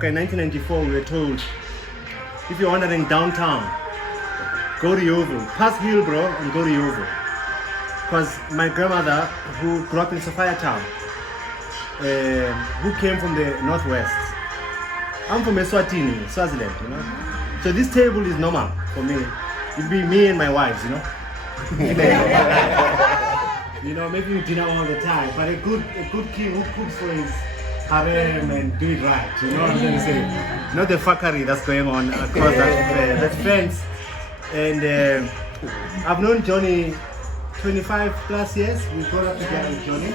In 1994, we were told, if you're wandering downtown, go to Yeoville, pass Hillbrow and go to Yeoville. Because my grandmother, who grew up in Sophiatown, who came from the northwest, I'm from Eswatini, Swaziland, you know. So this table is normal for me. It'd be me and my wives, you know. You know, making dinner all the time. But a good king who cooks for his harem and do it right, you know what I'm trying to say? Not the fuckery that's going on across that fence. And I've known Johnny 25 plus years. We grew up together with Johnny.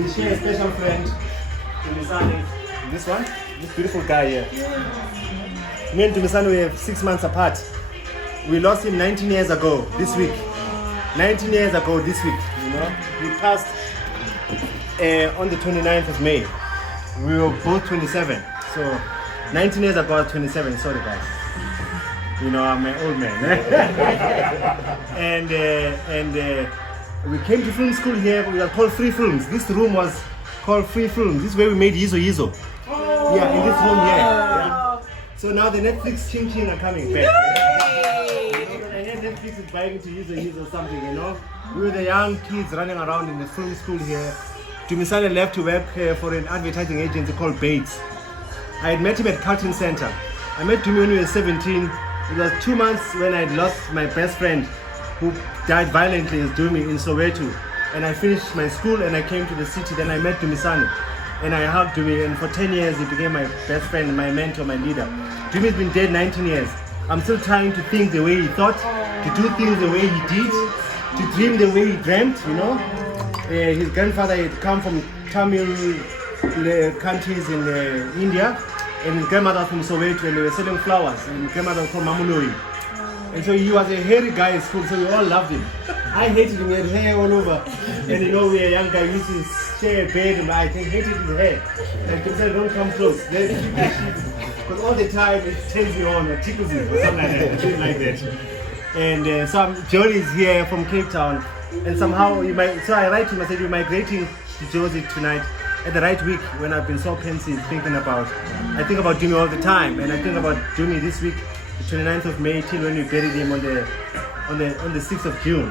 We share a special friend, Tumisani. This one, this beautiful guy here. Me and Tumisani were 6 months apart. We lost him 19 years ago this week. 19 years ago this week, you know. He passed on the 29th of May. We were both 27. So 19 years ago I was 27. Sorry guys. You know, I'm an old man. and we came to film school here. We were called Free Films. This room was called Free Films. This is where we made Yizo Yizo. Yeah, in this room here. Yeah. So now the Netflix Ching Ching are coming back. Netflix is buying to Yizo Yizo or something, you know. We were the young kids running around in the film school here. Tumisane left to work for an advertising agency called Bates. I had met him at Carlton Center. I met Tumi when we were 17. It was 2 months when I had lost my best friend who died violently as Dumi in Soweto. And I finished my school and I came to the city. Then I met Tumisane and I hugged Dumi, and for 10 years he became my best friend, my mentor, my leader. Dumi's been dead 19 years. I'm still trying to think the way he thought, to do things the way he did, to dream the way he dreamt, you know. His grandfather had come from Tamil countries in India, and his grandmother from Soweto, and they were selling flowers, and his grandmother was from Mamuloi. And so he was a hairy guy in school, so we all loved him. I hated him, he had hair all over. And you know, we were a young guy, we used to share a bed, and I hated his hair. And people said, don't come close. Because all the time it turns me on or tickles me or something like that. I didn't like that. And so Johnny is here from Cape Town, and somehow so I write to him, I said, you're migrating to Josie tonight at the right week when I've been so pensive thinking about, I think about Jimmy all the time, and I think about Jimmy this week, the 29th of May till when we buried him on the 6th of June.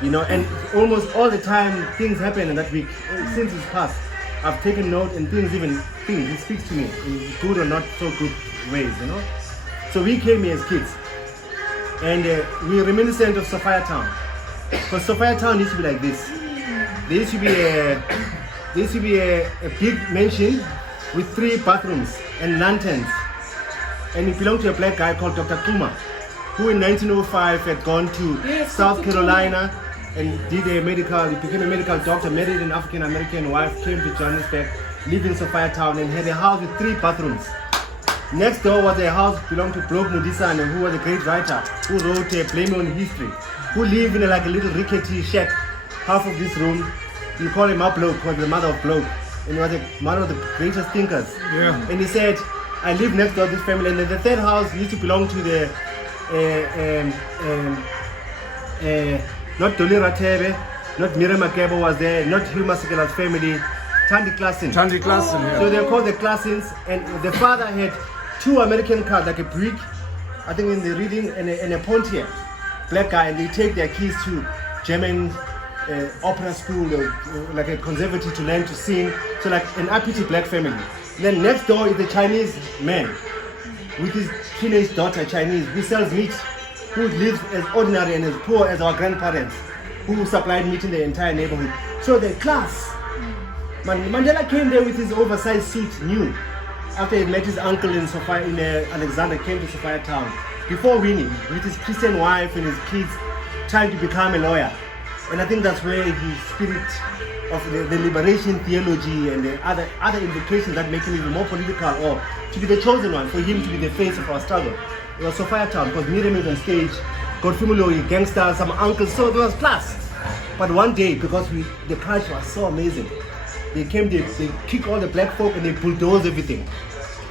You know, and almost all the time things happen in that week since it's passed. I've taken note, and he speaks to me in good or not so good ways, you know. So we came here as kids, and we're reminiscent of Sophiatown. Because Sophiatown used to be like this. There used to be a big mansion with 3 bathrooms and lanterns, and it belonged to a black guy called Dr. Kuma, who in 1905 had gone to South Carolina and he became a medical doctor, married an African-American wife, came to Johannesburg, lived in Sophiatown, and had a house with 3 bathrooms. Next door was a house belonged to Bloke Mudisane, who was a great writer, who wrote Blame on History, who lived in a little rickety shack, half of this room. You call him up Bloke, was the mother of Bloke, and he was one of the greatest thinkers. Yeah. And he said, I live next door to this family, and then the 3rd house used to belong to the not Dolly Ratebe, not Miriam Makebo was there, not Hugh Masekela's family, Tandy Klassen. Yeah. So they're called the Klassens, and the father had 2 American cars, like a Buick, I think in the reading, and a Pontiac, black guy, and they take their kids to German opera school, like a conservative to learn to sing, so like an uppity black family. Then next door is the Chinese man with his teenage daughter, Chinese, who sells meat, who lives as ordinary and as poor as our grandparents, who supplied meat in the entire neighborhood. So the class. Mandela came there with his oversized suit, new, after he met his uncle in Alexander, came to Sophiatown, before winning, with his Christian wife and his kids, trying to become a lawyer. And I think that's where his spirit of the liberation theology and the other implications that make him even more political, or to be the chosen one, for him to be the face of our struggle. It was Sophiatown, because Miriam was on stage, Godfumuloi, gangsters, some uncles, so there was class. But one day, because the culture was so amazing, they came, they kick all the black folk and they bulldoze everything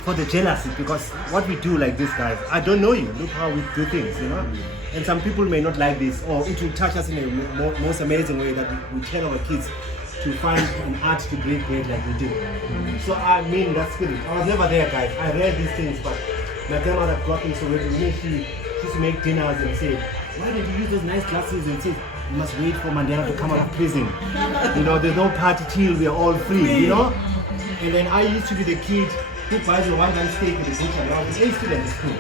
for the jealousy, because what we do like this, guys, I don't know you, look how we do things, you know. And some people may not like this, or it will touch us in a most amazing way that we tell our kids to find an art to break bread like we do. So I mean that spirit. I was never there, guys. I read these things, but my grandmother grew up in Soweto. She used to make dinners and say, why did you use those nice glasses? And say, you must wait for Mandela to come out of prison. You know, there's no party till we are all free, you know? And then I used to be the kid who buys the one-rand steak in the butcher. I was an A student in school.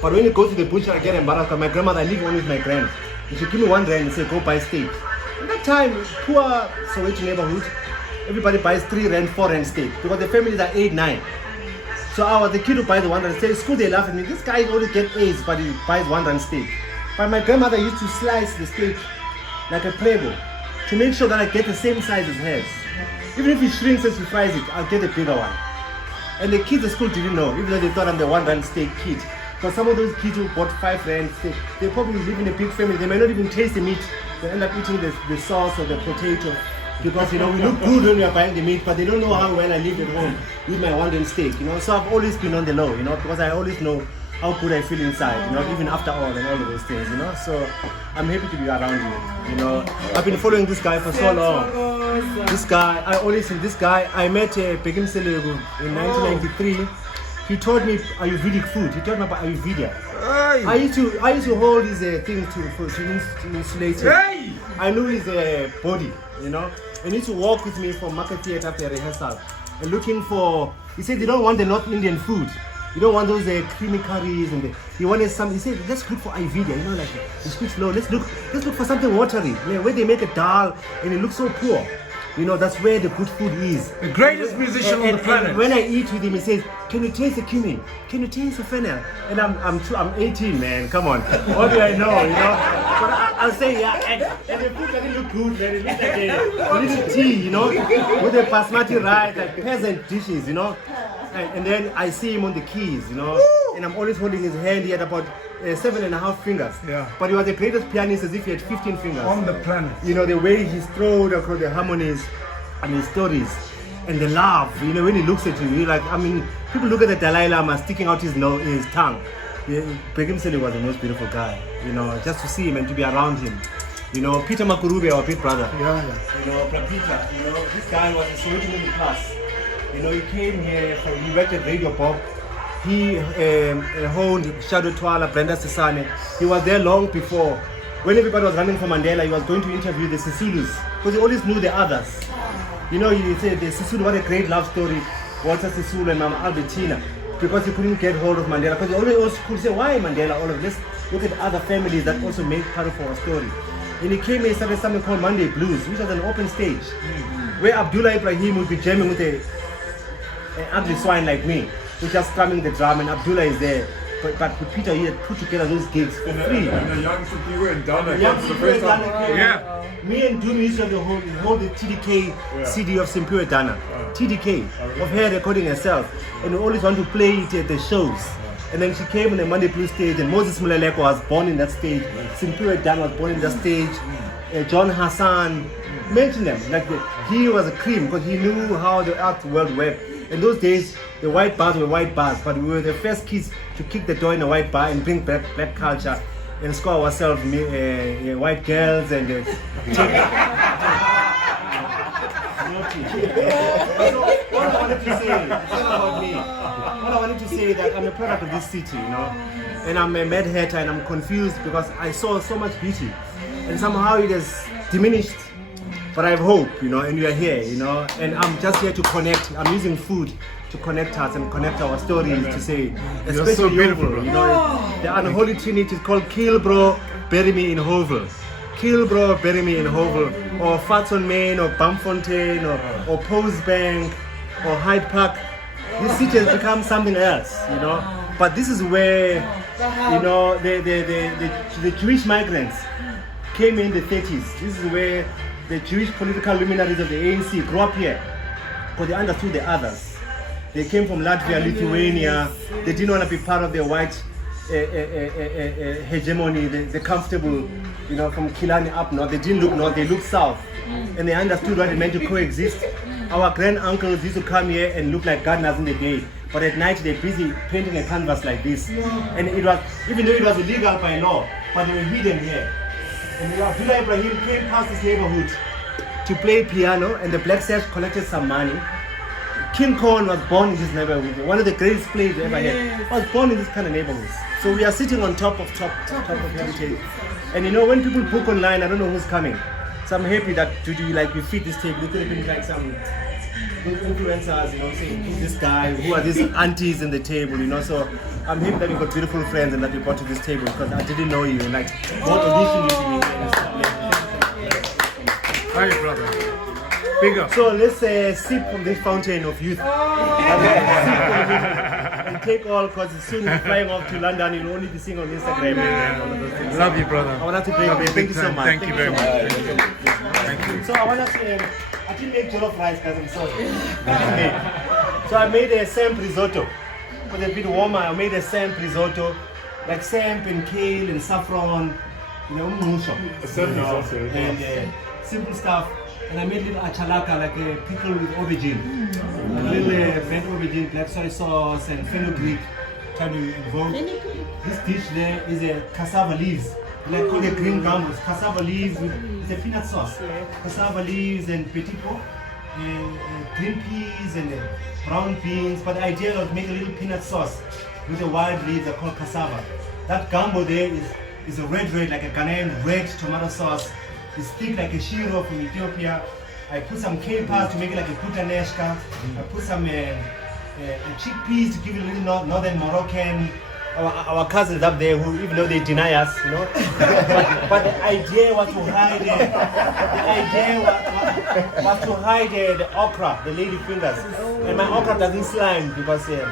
But when you go to the butcher, I get embarrassed because my grandmother, I live only with my grand. She give me 1 rand and say, go buy steak. At that time, poor Soweto neighborhood, everybody buys 3 rand, 4 rand steak because the families are 8, 9. So I was the kid who buys the 1 rand steak. School, they laugh at me. This guy always gets A's, but he buys 1 rand steak. But my grandmother used to slice the steak like a Prego to make sure that I get the same size as hers. Even if he shrinks as he fries it, I'll get a bigger one. And the kids at school didn't know, even though they thought I'm the 1 rand steak kid. Because some of those kids who bought 5 rand steak, they probably live in a big family. They may not even taste the meat. They end up eating the sauce or the potato. Because, you know, we look good when we are buying the meat, but they don't know how well I live at home with my 1 rand steak, you know. So I've always been on the low, you know, because I always know how good I feel inside, you know, even after all and all of those things, you know. So I'm happy to be around you, you know. I've been following this guy for so long. This guy, I always see this guy. I met Begim Selegu in 1993. He taught me Ayurvedic food. He taught me about Ayurveda. I used to hold his thing to insulate him. I knew his body, you know. And he used to walk with me from market theatre after rehearsal and looking for. He said they don't want the North Indian food. You don't want those creamy curries and he wanted some. He said let's look for Ayurveda, you know, like he speaks slow. Let's look for something watery, where they make a dal and it looks so poor. You know, that's where the good food is. The greatest musician on the planet. And when I eat with him, he says, can you taste the cumin? Can you taste the fennel? And I'm 18, man. Come on. What do I know, you know? But I'll say, yeah, and the food doesn't look good, man. It looks like a little tea, you know, with the basmati rice, like peasant dishes, you know. And then I see him on the keys, you know, and I'm always holding his hand. He had about 7.5 fingers. Yeah. But he was the greatest pianist as if he had 15 fingers. On the planet. You know, the way he strode across the harmonies and his stories and the love, you know, when he looks at you, you're like, I mean, people look at the Dalai Lama sticking out his nose, his tongue. Begim Selegu was the most beautiful guy, you know, just to see him and to be around him. You know, Peter Makurube, our big brother. Yeah. You know, Peter, you know, this guy was a Soweto middle class. You know, he came here, he worked at Radio Bob. He honed Shadow Twala, Brenda Sisane. He was there long before. When everybody was running for Mandela, he was going to interview the Sisulus because he always knew the others. You know, he said the Sisulu, what a great love story, Walter Sisulu and Mama Albertina, because he couldn't get hold of Mandela. Because he always also could say, why Mandela? All of this. Look at other families that also made part of our story. And he came here and started something called Monday Blues, which was an open stage, where Abdullah Ibrahim would be jamming with an ugly swine like me, who's just strumming the drum, and Abdullah is there. But with Peter, he had put together those gigs for free. And the young Sophiatown and Donna came for the first time. Yeah. Me and Dumi used to hold the TDK CD of Simpiwe Dana. TDK, of her recording herself. And we always want to play it at the shows. And then she came on the Monday Blue stage, and Moses Muleleko was born in that stage. Simpiwe Dana was born in that stage. John Hassan, mention them. Like he was a cream because he knew how the art world worked. In those days, the white bars were white bars, but we were the first kids to kick the door in a white bar and bring black culture and score ourselves white girls and so what I wanted to say, about me. What I wanted to say is that I'm a product of this city, you know, and I'm a mad hatter and I'm confused because I saw so much beauty and somehow it has diminished. But I have hope, you know, and we are here, you know, and I'm just here to connect. I'm using food to connect us and connect our stories to say, especially so beautiful, you know, the unholy trinity is called Kill Bro, Bury Me in Yeoville. Kill Bro, Bury Me in Yeoville, or Fatson Main, or Bamfontein, or Postbank, or Hyde Park. This city has become something else, you know, but this is where, you know, the Jewish migrants came in the 30s. This is where the Jewish political luminaries of the ANC grew up here because they understood the others. They came from Latvia, Lithuania. They didn't want to be part of the white hegemony, the comfortable, you know, from Killarney up north. They didn't look north, they looked south. And they understood what it meant to coexist. Our grand uncles used to come here and look like gardeners in the day, but at night they're busy painting a canvas like this. And it was, even though it was illegal by law, but they were hidden here. And Abdullah Ibrahim came past this neighborhood to play piano, and the Black Sash collected some money. King Kong was born in this neighborhood, one of the greatest players ever had. Was born in this kind of neighborhoods. So we are sitting on top of heritage. And you know, when people book online, I don't know who's coming. So I'm happy that we feed this table. It could have been like some influencers, you know, saying who's this guy, who are these aunties in the table, you know. So I'm happy that we got beautiful friends and that we brought to this table because I didn't know you. Like, what audition you to be here. Hi, brother. Big up. So let's sip from this fountain of youth. And take all, because soon we're flying off to London. You'll only be seeing on Instagram and all of those things. Love you, brother. I want to thank you. Thank you so much. Thank you very much. Thank you. So I want to I didn't make jollof rice, guys. I'm sorry. So I made a samp risotto. It was a bit warmer. I made a samp risotto, like samp and kale and saffron, you know, and simple stuff. And I made a little achalaka, like a pickle with aubergine, a little bent aubergine, black soy sauce, and fenugreek. Trying to invoke. This dish there is a cassava leaves. Like called the green gambas, cassava leaves with a peanut sauce. Cassava leaves and petit pot, green peas and brown beans. But the idea was make a little peanut sauce with the wild leaves are called cassava. That gumbo there is a red, like a Ghanaian red tomato sauce. It's thick like a shiro from Ethiopia. I put some capers to make it like a puttanesca. I put some chickpeas to give it a little northern Moroccan. Our cousins up there who, even though they deny us, you know, but the idea was to hide it. The idea was to hide the okra, the lady fingers, and my okra doesn't slime because you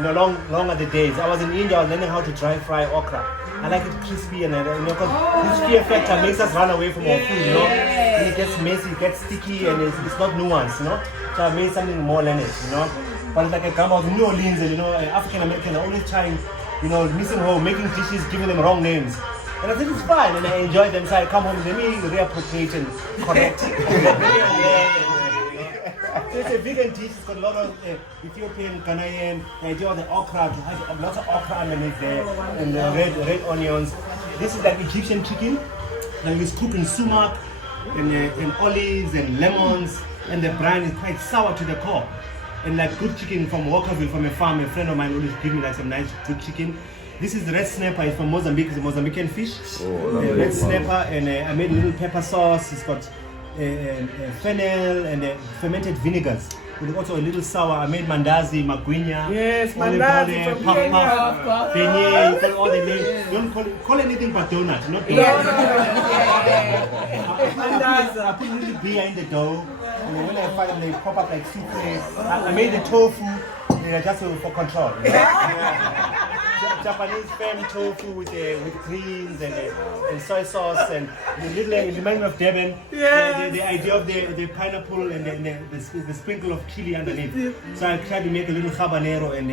know, longer the days. I was in India, I was learning how to dry fry okra. I like it crispy and you know, because this fear factor makes us run away from our food, you know. And it gets messy, it gets sticky, and it's not nuanced, you know. So I made something more Leonage, you know. But it's like a gum out in New Orleans, and you know, African Americans are always trying, you know, missing home, making dishes, giving them wrong names. And I said it's fine, and I enjoyed them. So I come home, let me reappropriate and correct. So it's a vegan dish. It's got a lot of Ethiopian, Ghanaian, the idea of the okra, to have lots of okra underneath there, and the red onions. This is like Egyptian chicken that is cooked in sumac, and olives and lemons, and the brine is quite sour to the core. And like good chicken from Walkerville, from a farm, a friend of mine always give me like some nice good chicken. This is the red snapper. It's from Mozambique. It's a Mozambican fish. Red snapper, and I made a little pepper sauce. It's got fennel and fermented vinegars. With also a little sour. I made mandazi, magwinya. Yes, mandazi from puff, beignet. You call all the names. Don't call anything but donut, not donut. I put a little beer in the dough. And then when I find them, they pop up like souffle. I made the tofu just for control. Japanese firm tofu with greens and soy sauce and the little, it reminds me of Devon. Yes. The idea of the pineapple and the sprinkle of chili underneath. So I tried to make a little habanero and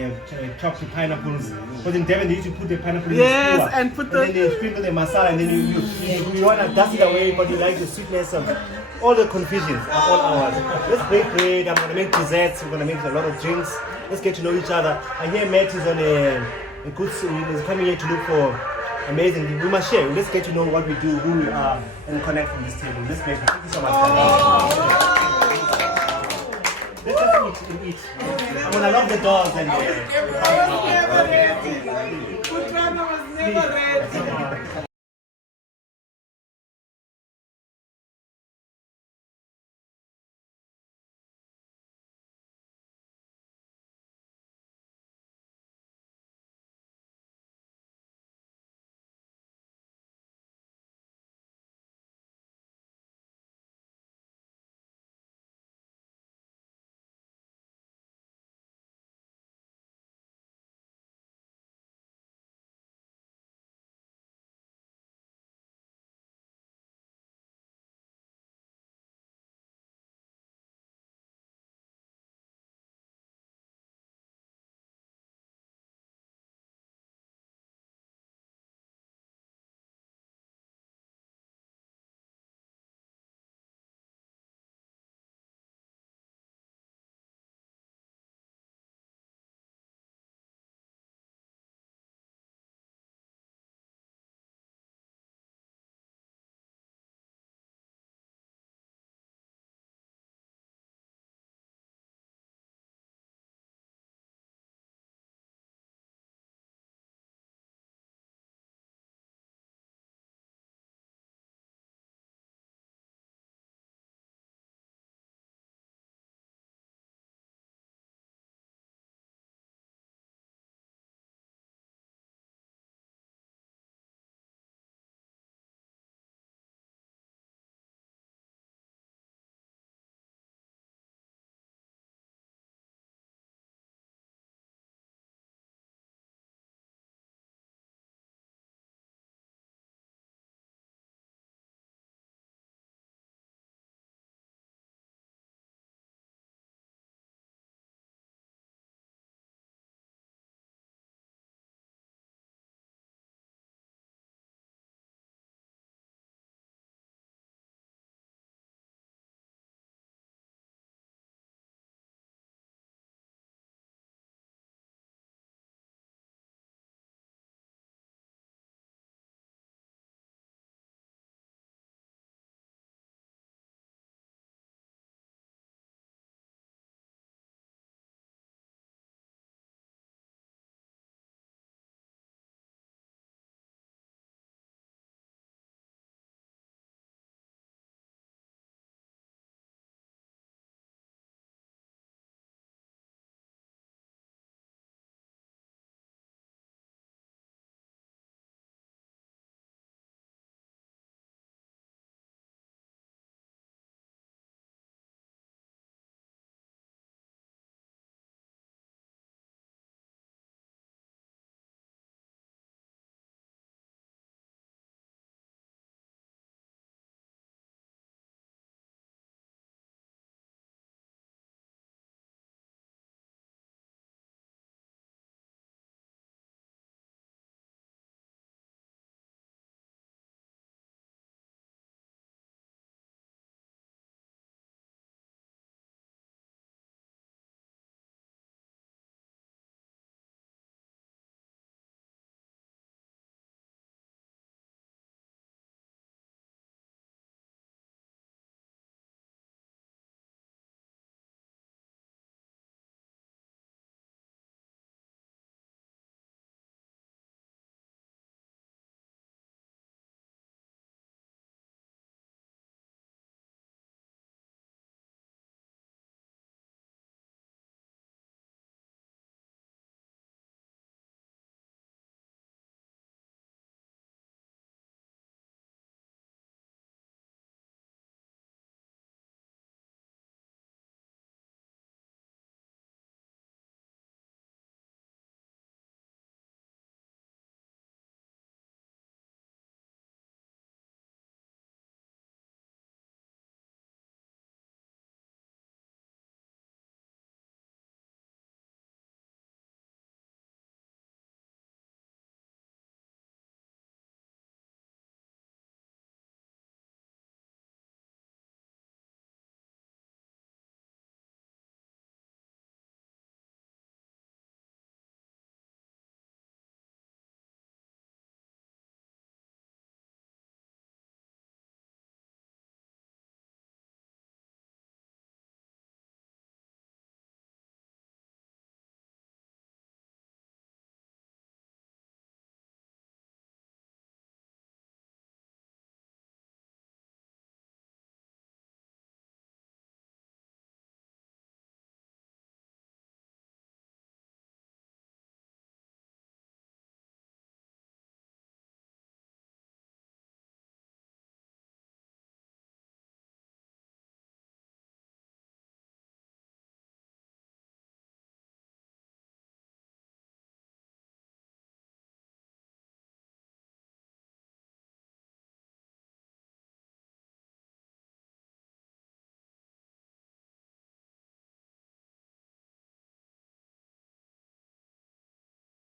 chop the pineapples. But in Devon, they used to put the pineapple in the skewer. And put then they sprinkle the masala, and then you want to dust it away, but you like the sweetness of all the confusions are all ours. Let's break bread. I'm going to make desserts. We're going to make a lot of drinks. Let's get to know each other. I hear Matt is on a good, he's coming here to look for amazing. We must share. Let's get to know what we do, who we are, and connect from this table. Let's make it. Thank you so much. Let's just eat. I'm going to lock the doors and Putrana was never ready.